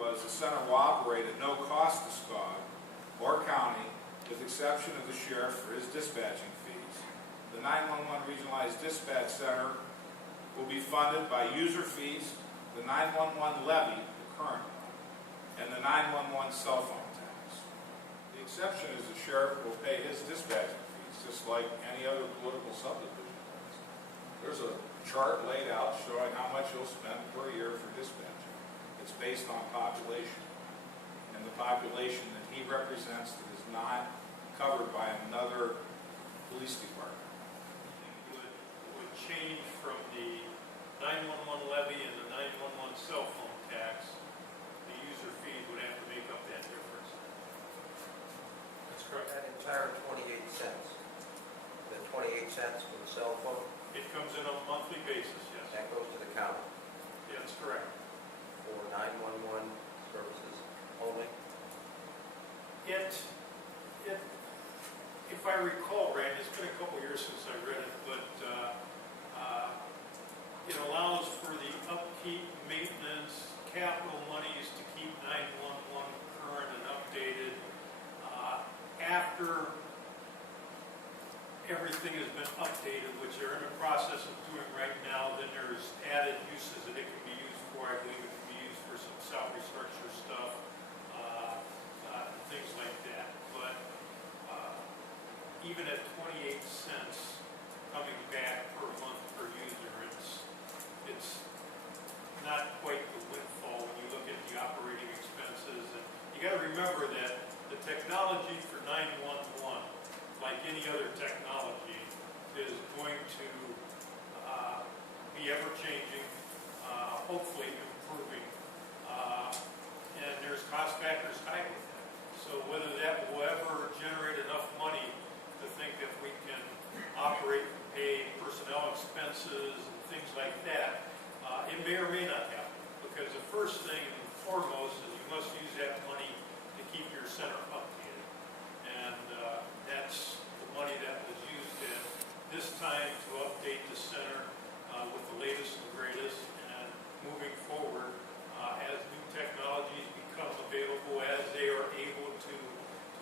was the center will operate at no cost to Scog or county, with exception of the sheriff for his dispatching fees. The 911 Regionalized Dispatch Center will be funded by user fees, the 911 levy, the current one, and the 911 cell phone tax. The exception is the sheriff will pay his dispatching fees, just like any other political subdivision does. There's a chart laid out showing how much he'll spend per year for dispatching. It's based on population, and the population that he represents that is not covered by another police department. Would change from the 911 levy and the 911 cell phone tax. The user fees would have to make up that difference. That's correct. That entire 28 cents. The 28 cents for the cell phone, It comes in on a monthly basis, yes. that goes to the county Yeah, that's correct. for 911 services only. If I recall right, it's been a couple years since I read it, but it allows for the upkeep, maintenance, capital monies to keep 911 current and updated. After everything has been updated, which they're in the process of doing right now, then there's added uses that it can be used for. I believe it can be used for some salary structure stuff, things like that. But even at 28 cents coming back per month per user, it's not quite the windfall when you look at the operating expenses. And you got to remember that the technology for 911, like any other technology, is going to be ever-changing, hopefully improving, and there's cost factors tied with that. So whether that will ever generate enough money to think that we can operate and pay personnel expenses and things like that, it may or may not happen. Because the first thing and foremost is you must use that money to keep your center updated. And that's the money that was used at this time to update the center with the latest and greatest. And moving forward, as new technologies become available, as they are able to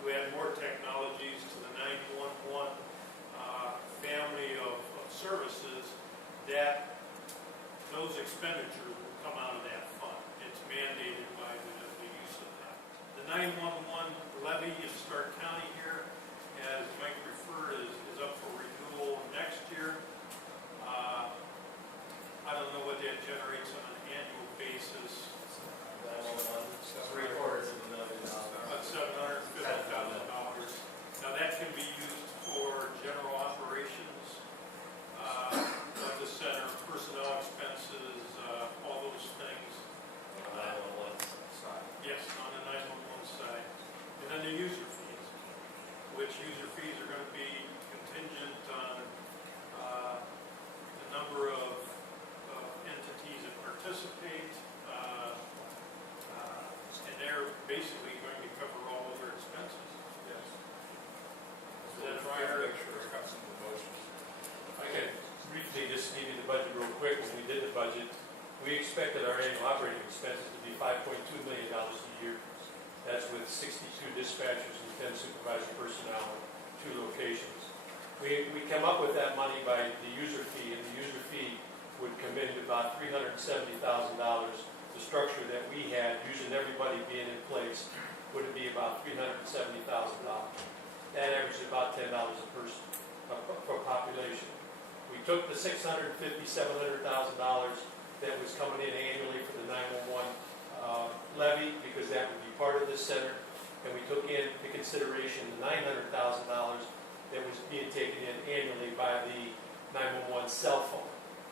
add more technologies to the 911 family of services, that those expenditures will come out of that fund. It's mandated by the use of that. The 911 levy in Stark County here, as Mike referred, is up for renewal next year. I don't know what that generates on an annual basis. About $750,000. Now that can be used for general operations of the center, personnel expenses, all those things. On the 911 side. Yes, on the 911 side. And then the user fees, which user fees are going to be contingent on the number of entities that participate, and they're basically going to cover all of their expenses. Yes. Is that Try to fair? make sure it's got some emotions. I can briefly just give you the budget real quick. When we did the budget, we expected our annual operating expenses to be $5.2 million a year. That's with 62 dispatchers and 10 supervisory personnel in 2 locations. We come up with that money by the user fee, and the user fee would come in to about $370,000. The structure that we had, using everybody being in place, would it be about $370,000. That averages about $10 a person for population. We took the $650,000, $700,000 that was coming in annually for the 911 levy, because that would be part of this center, and we took into consideration the $900,000 that was being taken in annually by the 911 cell phone.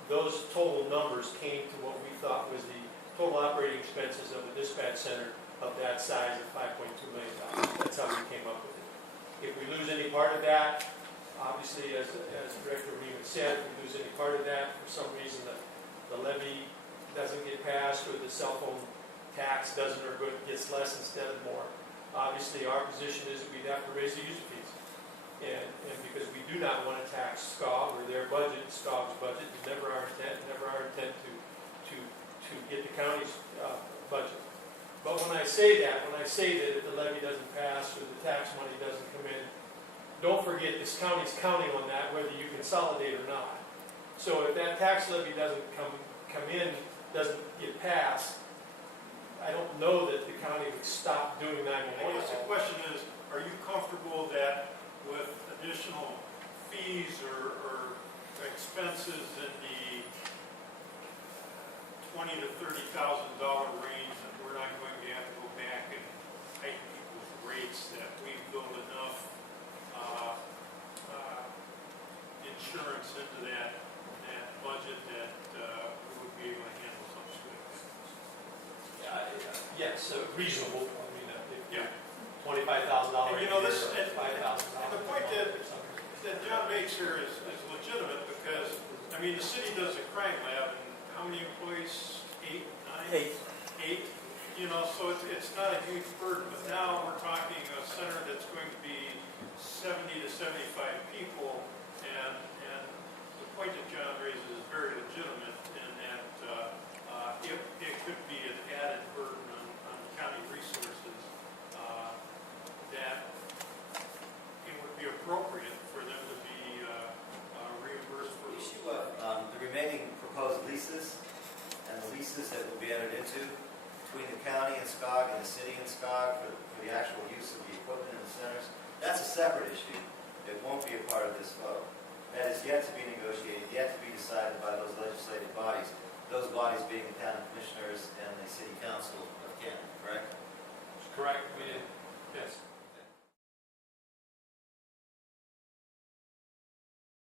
Those total numbers came to what we thought was the total operating expenses of the dispatch center of that size of $5.2 million. That's how we came up with it. If we lose any part of that, obviously, as Director Riemann said, if we lose any part of that, for some reason the levy doesn't get passed, or the cell phone tax doesn't, or gets less instead of more, obviously our position is that we'd have to raise the user fees. And because we do not want to tax Scog or their budget, Scog's budget, it's never our intent to get the county's budget. But when I say that if the levy doesn't pass or the tax money doesn't come in, don't forget this county's counting on that whether you consolidate or not. So if that tax levy doesn't come in, doesn't get passed, I don't know that the county would stop doing 911. I guess the question is, are you comfortable that with additional fees or expenses in the $20,000 to $30,000 range, that we're not going to have to go back and hike people's rates, that we build enough insurance into that budget that we would be able to handle some swings? Yes, reasonable. I mean, Yeah. $25,000. And you know, this, and $5,000. the point that John makes here is legitimate, because, I mean, the city does a crime lab, and how many employees? 8, 9? 8. You know, so it's not a huge burden, but now we're talking a center that's going to be 70 to 75 people, and the point that John raises is very legitimate in that it could be an added burden on county resources, that it would be appropriate for them to be reimbursed for. The issue of the remaining proposed leases and the leases that will be entered into between the county and Scog and the city and Scog for the actual use of the equipment in the centers, that's a separate issue. It won't be a part of this vote. That is yet to be negotiated, yet to be decided by those legislative bodies, those bodies being the town commissioners and the city council of Canton, correct? Correct, we did, yes.